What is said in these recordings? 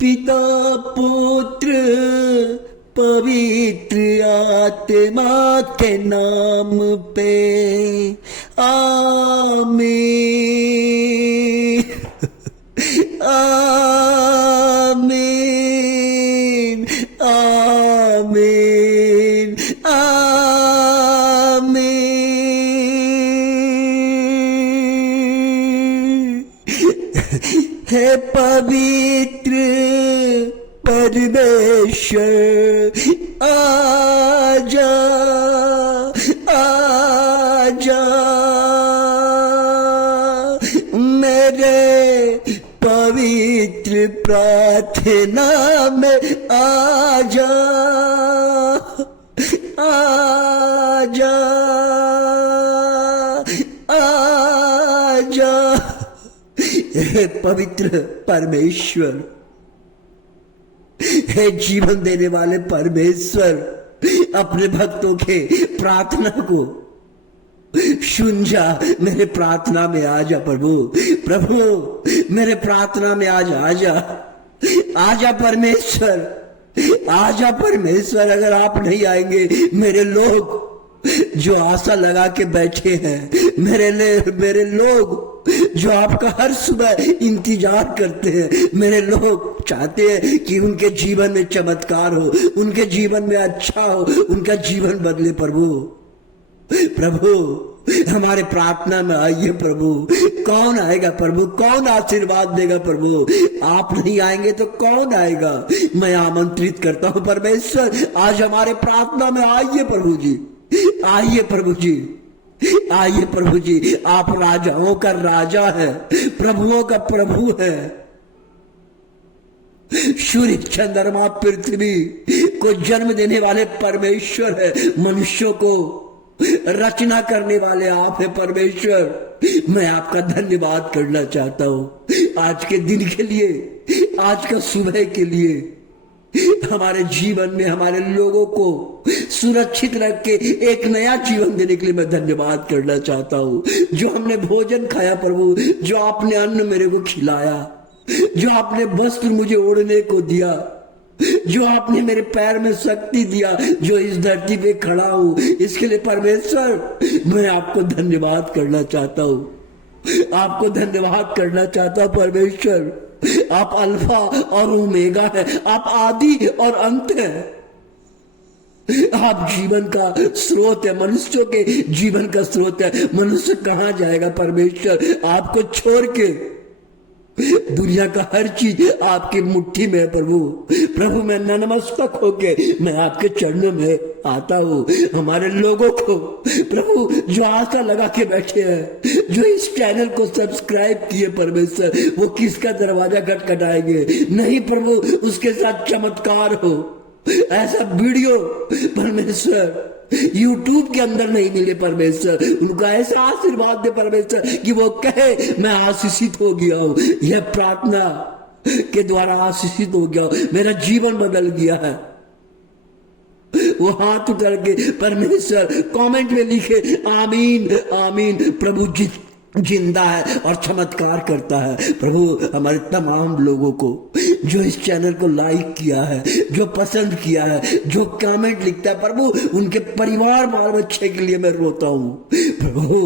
पिता पुत्र पवित्र आत्मा के नाम पे आमीन। आमीन आमीन आमीन। हे पवित्र परमेश्वर आजा आजा, मेरे पवित्र प्रार्थना में आजा आजा आजा। हे पवित्र परमेश्वर, हे जीवन देने वाले परमेश्वर, अपने भक्तों के प्रार्थना को सुन जा। मेरे प्रार्थना में आ जा प्रभु। प्रभु मेरे प्रार्थना में आज आजा आजा परमेश्वर, आजा परमेश्वर। अगर आप नहीं आएंगे, मेरे लोग जो आशा लगा के बैठे हैं, मेरे लोग जो आपका हर सुबह इंतजार करते हैं, मेरे लोग चाहते हैं कि उनके जीवन में चमत्कार हो, उनके जीवन में अच्छा हो, उनका जीवन बदले प्रभु। प्रभु हमारे प्रार्थना में आइए प्रभु। कौन आएगा प्रभु? कौन आशीर्वाद देगा प्रभु? आप नहीं आएंगे तो कौन आएगा? मैं आमंत्रित करता हूं परमेश्वर, आज हमारे प्रार्थना में आइए प्रभु जी। आइए प्रभु जी, आइए प्रभु जी। आप राजाओं का राजा है, प्रभुओं का प्रभु है। सूर्य चंद्रमा पृथ्वी को जन्म देने वाले परमेश्वर है, मनुष्यों को रचना करने वाले आप है परमेश्वर। मैं आपका धन्यवाद करना चाहता हूं आज के दिन के लिए, आज का सुबह के लिए। हमारे जीवन में हमारे लोगों को सुरक्षित रख के एक नया जीवन देने के लिए मैं धन्यवाद करना चाहता हूँ। जो हमने भोजन खाया प्रभु, जो आपने अन्न मेरे को खिलाया, जो आपने वस्त्र मुझे ओढ़ने को दिया, जो आपने मेरे पैर में शक्ति दिया, जो इस धरती पे खड़ा हूँ, इसके लिए परमेश्वर मैं आपको धन्यवाद करना चाहता हूँ। आपको धन्यवाद करना चाहता हूँ परमेश्वर। आप अल्फा और ओमेगा है, आप आदि और अंत है। आप जीवन का स्रोत है, मनुष्यों के जीवन का स्रोत है। मनुष्य कहां जाएगा परमेश्वर आपको छोड़ के? दुनिया का हर चीज आपकी मुट्ठी में है प्रभु। प्रभु मैं नतमस्तक होके मैं आपके चरणों में आता हूँ। हमारे लोगों को प्रभु जो आशा लगा के बैठे हैं, जो इस चैनल को सब्सक्राइब किए परमेश्वर, वो किसका दरवाजा खटखटाएंगे? नहीं प्रभु, उसके साथ चमत्कार हो। ऐसा वीडियो परमेश्वर YouTube के अंदर नहीं मिले परमेश्वर। उनको ऐसा आशीर्वाद दे परमेश्वर कि वो कहे मैं आशीषित हो गया हूँ, यह प्रार्थना के द्वारा आशीषित हो गया हूँ, मेरा जीवन बदल गया है। वो हाथ उठा के परमेश्वर कमेंट में लिखे आमीन आमीन। प्रभु जिंदा है और चमत्कार करता है। प्रभु हमारे तमाम लोगों को जो इस चैनल को लाइक किया है, जो पसंद किया है, जो कमेंट लिखता है, प्रभु उनके परिवार बाल बच्चे के लिए मैं रोता हूँ। प्रभु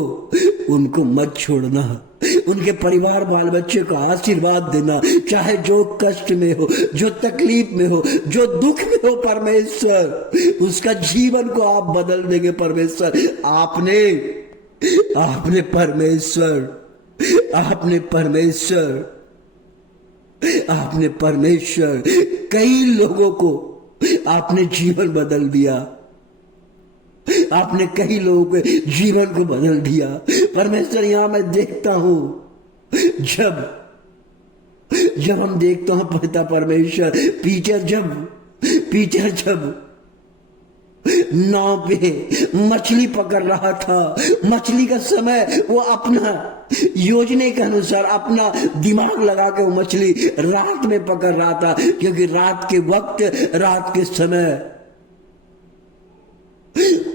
उनको मत छोड़ना, उनके परिवार बाल बच्चे को आशीर्वाद देना, चाहे जो कष्ट में हो, जो तकलीफ में हो, जो दुख में हो परमेश्वर, उसका जीवन को आप बदल देंगे परमेश्वर। आपने परमेश्वर कई लोगों को आपने जीवन बदल दिया। आपने कई लोगों के जीवन को बदल दिया परमेश्वर। यहां मैं देखता हूं, जब हम देखते हैं पिता परमेश्वर, पीटर जब नाव पे मछली पकड़ रहा था, मछली का समय वो अपना योजना के अनुसार अपना दिमाग लगा के वो मछली रात में पकड़ रहा था, क्योंकि रात के वक्त, रात के समय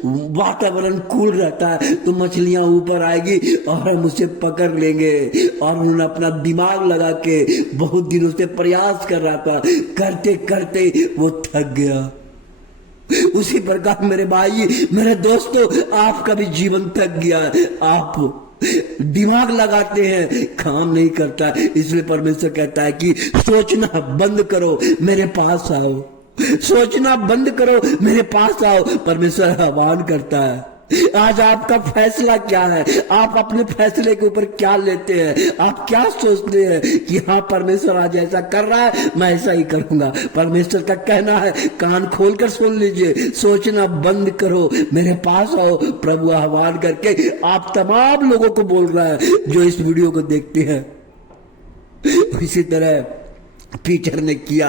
वातावरण कूल रहता है तो मछलियां ऊपर आएगी और हम उसे पकड़ लेंगे। और उन्होंने अपना दिमाग लगा के बहुत दिनों से प्रयास कर रहा था, करते करते वो थक गया। उसी प्रकार मेरे भाई, मेरे दोस्तों, आपका भी जीवन थक गया है। आप दिमाग लगाते हैं, काम नहीं करता, इसलिए परमेश्वर कहता है कि सोचना बंद करो, मेरे पास आओ। सोचना बंद करो, मेरे पास आओ। परमेश्वर आह्वान करता है। आज आपका फैसला क्या है? आप अपने फैसले के ऊपर क्या लेते हैं? आप क्या सोचते हैं कि हाँ परमेश्वर आज ऐसा कर रहा है, मैं ऐसा ही करूंगा। परमेश्वर का कहना है, कान खोलकर सुन लीजिए, सोचना बंद करो, मेरे पास आओ। प्रभु आह्वान करके आप तमाम लोगों को बोल रहा है जो इस वीडियो को देखते हैं। इसी तरह पीटर ने किया,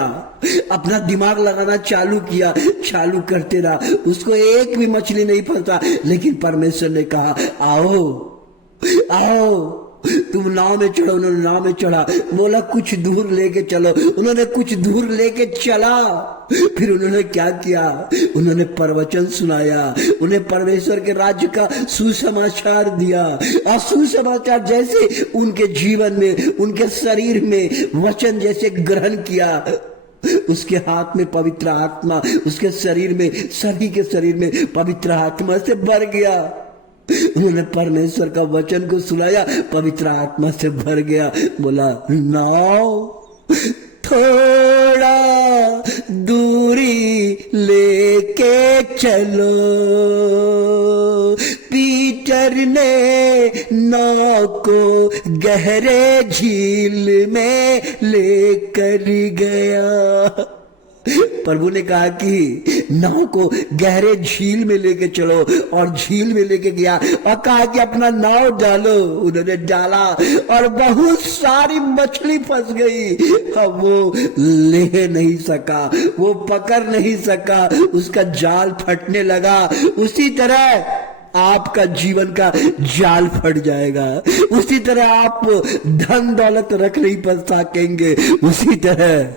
अपना दिमाग लगाना चालू किया, चालू करते रहा, उसको एक भी मछली नहीं फंसा। लेकिन परमेश्वर ने कहा, आओ आओ तुम नाव में चढ़ो। उन्होंने नाव में चढ़ा, बोला कुछ दूर लेके चलो। उन्होंने कुछ दूर लेके चला। फिर उन्होंने क्या किया? उन्होंने प्रवचन सुनाया, उन्हें परमेश्वर के राज्य का सुसमाचार दिया। और सुसमाचार जैसे उनके जीवन में, उनके शरीर में वचन जैसे ग्रहण किया, उसके हाथ में पवित्र आत्मा, उसके शरीर में, सभी के शरीर में पवित्र आत्मा से भर गया। उन्होंने परमेश्वर का वचन को सुनाया, पवित्र आत्मा से भर गया। बोला, नाव थोड़ा दूरी लेके चलो। पीटर ने नाव को गहरे झील में लेकर गया। प्रभु ने कहा कि नाव को गहरे झील में लेके चलो, और झील में लेके गया और कहा कि अपना नाव डालो। उन्होंने डाला और बहुत सारी मछली फंस गई। अब वो ले नहीं सका, वो पकड़ नहीं सका, उसका जाल फटने लगा। उसी तरह आपका जीवन का जाल फट जाएगा। उसी तरह आप धन दौलत रख नहीं पा सकेंगे। उसी तरह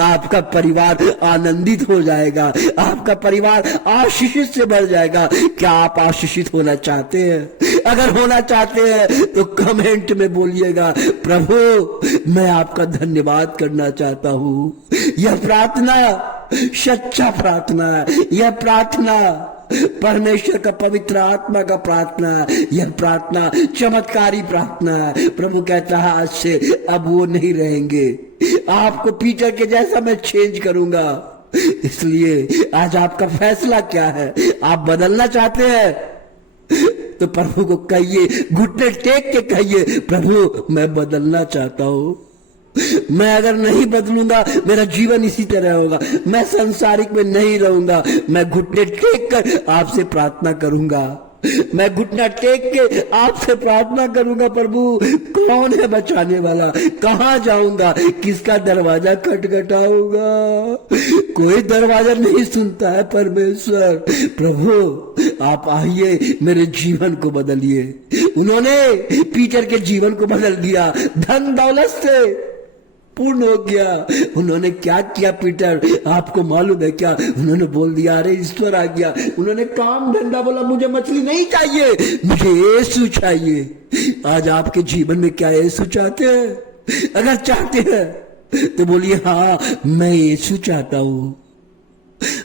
आपका परिवार आनंदित हो जाएगा, आपका परिवार आशीषित से भर जाएगा। क्या आप आशीषित होना चाहते हैं? अगर होना चाहते हैं तो कमेंट में बोलिएगा, प्रभु मैं आपका धन्यवाद करना चाहता हूँ। यह प्रार्थना सच्चा प्रार्थना है, यह प्रार्थना परमेश्वर का पवित्र आत्मा का प्रार्थना है, यह प्रार्थना चमत्कारी प्रार्थना है। प्रभु कहता है आज से अब वो नहीं रहेंगे, आपको पीटर के जैसा मैं चेंज करूंगा। इसलिए आज आपका फैसला क्या है? आप बदलना चाहते हैं तो प्रभु को कहिए, घुटने टेक के कहिए, प्रभु मैं बदलना चाहता हूं। मैं अगर नहीं बदलूंगा मेरा जीवन इसी तरह होगा, मैं संसारिक में नहीं रहूंगा। मैं घुटने टेक कर आपसे प्रार्थना करूंगा, मैं घुटना टेक के आपसे प्रार्थना करूंगा, प्रभु कौन है बचाने वाला? कहां जाऊंगा? किसका दरवाजा खटखटाऊंगा? कोई दरवाजा नहीं सुनता है परमेश्वर। प्रभु आप आइए, मेरे जीवन को बदलिए। उन्होंने पीटर के जीवन को बदल दिया, धन दौलत से पूर्ण हो गया। उन्होंने क्या किया पीटर, आपको मालूम है क्या? उन्होंने बोल दिया, अरे ईश्वर आ गया। उन्होंने काम धंधा बोला, मुझे मछली नहीं चाहिए, मुझे यीशु चाहिए। आज आपके जीवन में क्या यीशु चाहते हैं? अगर चाहते हैं तो बोलिए, हाँ मैं यीशु चाहता हूं,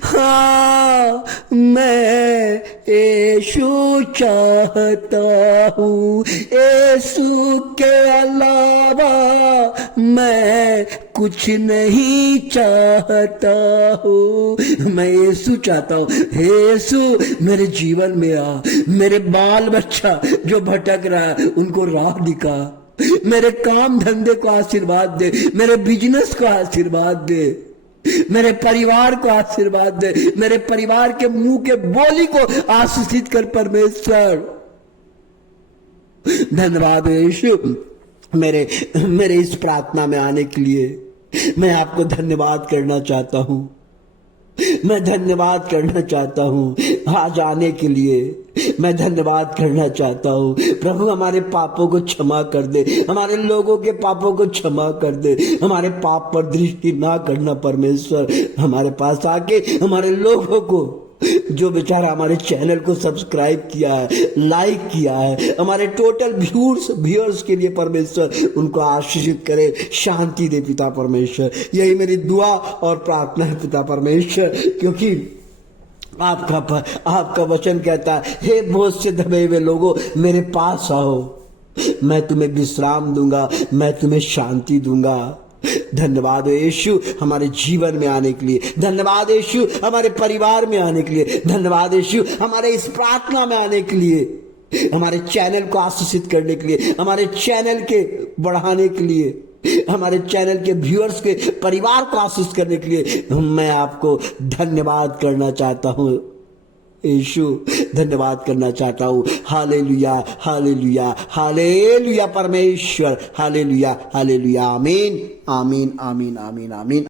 हाँ मैं यीशु चाहता हूँ। यीशु के अलावा मैं कुछ नहीं चाहता हूँ। मैं यीशु चाहता हूँ। यीशु मेरे जीवन में आ, मेरे बाल बच्चा जो भटक रहा है उनको राह दिखा, मेरे काम धंधे को आशीर्वाद दे, मेरे बिजनेस को आशीर्वाद दे, मेरे परिवार को आशीर्वाद दे, मेरे परिवार के मुंह के बोली को आशीषित कर परमेश्वर। धन्यवाद यीशु मेरे इस प्रार्थना में आने के लिए। मैं आपको धन्यवाद करना चाहता हूं, मैं धन्यवाद करना चाहता हूं आज आने के लिए। मैं धन्यवाद करना चाहता हूं। प्रभु हमारे पापों को क्षमा कर दे, हमारे लोगों के पापों को क्षमा कर दे, हमारे पाप पर दृष्टि ना करना परमेश्वर। हमारे पास आके हमारे लोगों को जो बेचारा हमारे चैनल को सब्सक्राइब किया है, लाइक किया है, हमारे टोटल व्यूअर्स के लिए परमेश्वर उनको आशीषित करे, शांति दे पिता परमेश्वर। यही मेरी दुआ और प्रार्थना है पिता परमेश्वर, क्योंकि आपका वचन कहता है, हे बोझ से दबे हुए लोगों मेरे पास आओ, मैं तुम्हें विश्राम दूंगा, मैं तुम्हें शांति दूंगा। धन्यवाद यीशु हमारे जीवन में आने के लिए, धन्यवाद यीशु हमारे परिवार में आने के लिए, धन्यवाद यीशु हमारे इस प्रार्थना में आने के लिए, हमारे चैनल को आशीषित करने के लिए, हमारे चैनल के बढ़ाने के लिए, हमारे चैनल के व्यूअर्स के परिवार को आशीष करने के लिए मैं आपको धन्यवाद करना चाहता हूँ यीशु, धन्यवाद करना चाहता हूँ। हालेलुया हालेलुया हालेलुया परमेश्वर, हालेलुया हालेलुया, आमीन आमीन आमीन आमीन आमीन।